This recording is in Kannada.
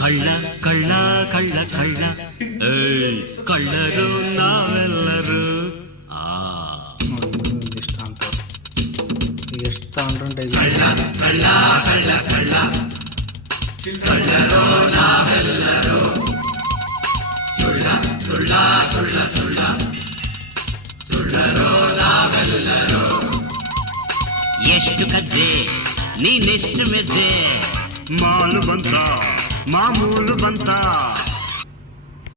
ಕಳ್ಳ ಕಳ್ಳ ಕಳ್ಳ ಕಳ್ಳ ಏಯ್ ಕಳ್ಳರು ನಾವೆಲ್ಲರೂ. ಕಳ್ಳ ಕಳ್ಳ ಕಳ್ಳ ಕಳ್ಳ ಕಳ್ಳರು ನಾವೆಲ್ಲರೂ. ಸುಳ್ಳ ಸುಳ್ಳ ಸುಳ್ಳ ಸುಳ್ಳ ಸುಳ್ಳರು ನಾವೆಲ್ಲರೂ. ಎಷ್ಟು ಕದ್ದೆ ನೀನೆಷ್ಟು ಮೆದ್ದೆ, ಮಾಲು ಬಂತ ಮಾಮೂಲು ಬಂತ